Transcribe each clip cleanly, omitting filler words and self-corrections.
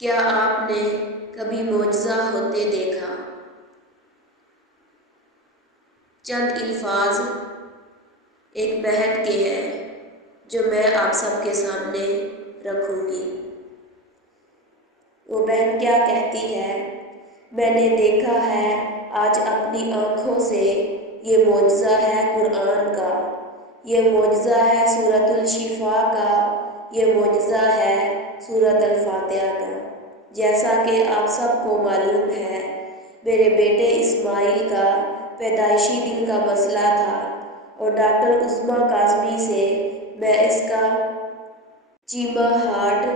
کیا آپ نے کبھی معجزہ ہوتے دیکھا؟ چند الفاظ ایک بہن کے ہیں جو میں آپ سب کے سامنے رکھوں گی۔ وہ بہن کیا کہتی ہے؟ میں نے دیکھا ہے آج اپنی آنکھوں سے، یہ معجزہ ہے قرآن کا، یہ معجزہ ہے سورۃ الشفاء کا، یہ معجزہ ہے سورۃ الفاتحہ کا۔ جیسا کہ آپ سب کو معلوم ہے، میرے بیٹے اسماعیل کا پیدائشی دل کا مسئلہ تھا اور ڈاکٹر عظمیٰ کاظمی سے میں اس کا چیمہ ہارٹ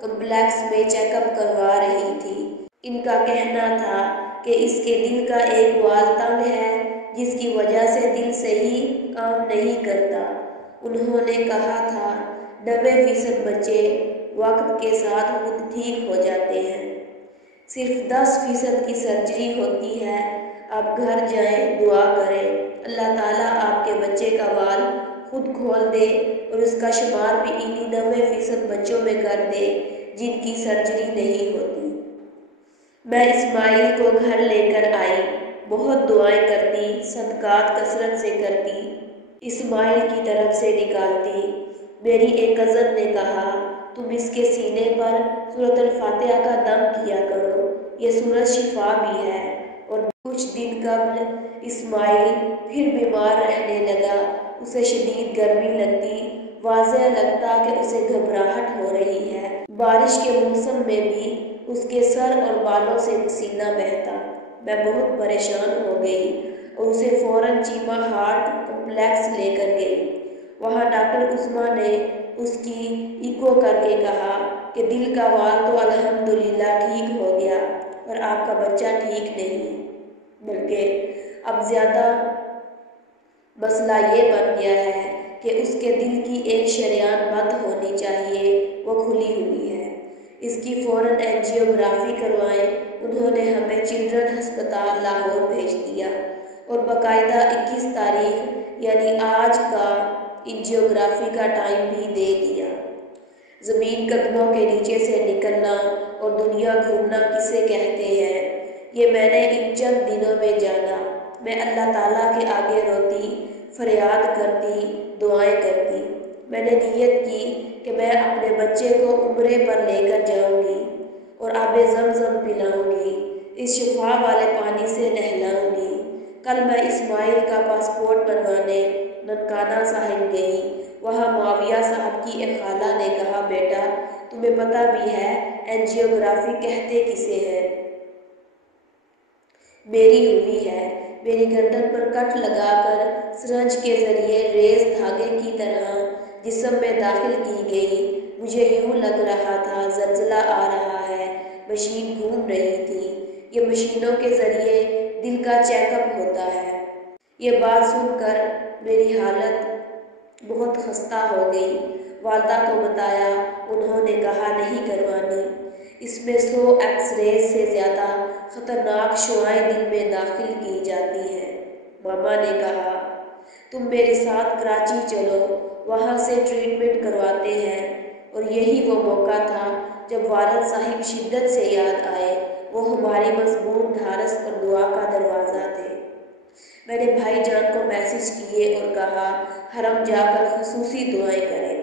کمپلیکس میں چیک اپ کروا رہی تھی۔ ان کا کہنا تھا کہ اس کے دل کا ایک وال تنگ ہے جس کی وجہ سے دل صحیح کام نہیں کرتا۔ انہوں نے کہا تھا 90% بچے وقت کے ساتھ خود ٹھیک ہو جاتے ہیں، صرف 10% کی سرجری ہوتی ہے۔ آپ گھر جائیں، دعا کریں، اللہ تعالیٰ آپ کے بچے کا وال خود کھول دے اور اس کا شمار بھی انہی 90% بچوں میں کر دے جن کی سرجری نہیں ہوتی۔ میں اسماعیل کو گھر لے کر آئی، بہت دعائیں کرتی، صدقات کثرت سے کرتی، اسماعیل کی طرف سے نکالتی۔ میری ایک کزن نے کہا تم اس کے سینے پر سورۃ الفاتحہ کا دم کیا کرو، یہ سورۃ شفاء بھی ہے۔ اور کچھ دن قبل اسماعیل پھر بیمار رہنے لگا، اسے شدید گرمی لگتی، واضح لگتا کہ اسے گھبراہٹ ہو رہی ہے۔ بارش کے موسم میں بھی اس کے سر اور بالوں سے پسینہ بہتا۔ میں بہت پریشان ہو گئی اور اسے فوراً چیمہ ہارٹ کمپلیکس لے کر گئی۔ وہاں ڈاکٹر عظمیٰ نے اس کی ایکو کر کے کہا کہ دل کا وال تو الحمدللہ ٹھیک ہو گیا پر آپ کا بچہ ٹھیک نہیں، بلکہ اب زیادہ مسئلہ یہ بن گیا ہے کہ اس کے دل کی ایک شریان بند ہونی چاہیے، وہ کھلی ہوئی ہے، اس کی فوراً اینجیوگرافی کروائیں۔ انہوں نے ہمیں چلڈرن ہسپتال لاہور بھیج دیا اور باقاعدہ 21 تاریخ یعنی آج کا اینجیوگرافی کا ٹائم بھی دے دیا۔ زمین قدموں کے نیچے سے نکلنا اور دنیا گھومنا کسے کہتے ہیں، یہ میں نے ان چند دنوں میں جانا۔ میں اللہ تعالیٰ کے آگے روتی، فریاد کرتی، دعائیں کرتی۔ میں نے نیت کی کہ میں اپنے بچے کو عمرے پر لے کر جاؤں گی اور آب زمزم پلاؤں گی، اس شفا والے پانی سے نہلاؤں گی۔ کل میں اسماعیل کا پاسپورٹ بنوانے ننکانہ صاحب گئی، وہاں معاویہ صاحب کی ایک خالہ نے کہا بیٹا تمہیں پتہ بھی ہے اینجیوگرافی کہتے کسے ہیں؟ میری ہوئی ہے۔ میری گردن پر کٹ لگا کر سرنج کے ذریعے ریز دھاگے کی طرح جسم میں داخل کی گئی۔ مجھے یوں لگ رہا تھا زلزلہ آ رہا ہے، مشین گھوم رہی تھی۔ یہ مشینوں کے ذریعے دل کا چیک اپ ہوتا ہے۔ یہ بات سن کر میری حالت بہت خستہ ہو گئی۔ والدہ کو بتایا، انہوں نے کہا نہیں کروانی، اس میں 100 ایکس ریز سے زیادہ خطرناک شعاعیں دل میں داخل کی جاتی ہیں۔ ماما نے کہا تم میرے ساتھ کراچی چلو، وہاں سے ٹریٹمنٹ کرواتے ہیں۔ اور یہی وہ موقع تھا جب والد صاحب شدت سے یاد آئے، وہ ہماری مضمون ڈھارس اور دعا کا دروازہ تھے۔ میں نے بھائی جان کو میسج کیے اور کہا حرم جا کر خصوصی دعائیں کریں۔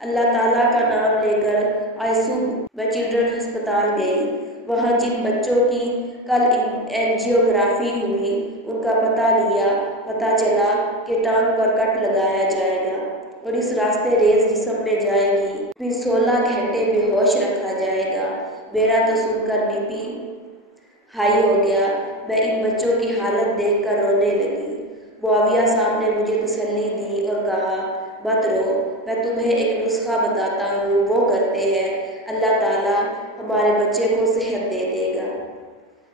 اللہ تعالیٰ کا نام لے کر آج صبح میں چلڈرن ہسپتال گئی۔ وہاں جن بچوں کی کل اینجیوگرافی ہوئی ان کا پتہ لیا، پتہ چلا کہ ٹانگ پر کٹ لگایا جائے گا اور اس راستے ریز جسم میں جائے گی، پھر 16 گھنٹے بے ہوش رکھا جائے گا۔ میرا تو سن کر بی پی ہائی ہو گیا۔ میں ان بچوں کی حالت دیکھ کر رونے لگی۔ معاویہ صاحب نے مجھے تسلی دی اور کہا مت رو، میں تمہیں ایک نسخہ بتاتا ہوں، وہ کرتے ہیں، اللہ تعالیٰ ہمارے بچے کو صحت دے دے گا۔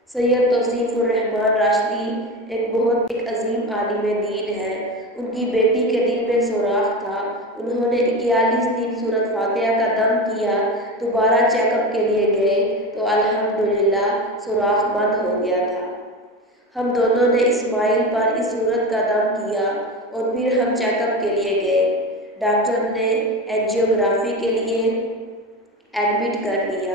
سید توصیف الرحمن راشدی ایک عظیم عالم دین ہے۔ ان کی بیٹی کے دل میں سوراخ تھا، انہوں نے 41 دن سورۃ فاتحہ کا دم کیا، دوبارہ چیک اپ کے لیے گئے تو الحمدللہ سوراخ بند ہو گیا تھا۔ ہم دونوں نے اسماعیل پر اس سورت کا دم کیا اور پھر ہم چیک اپ کے لیے گئے۔ ڈاکٹر نے اینجیوگرافی کے لیے ایڈمٹ کر لیا۔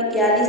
41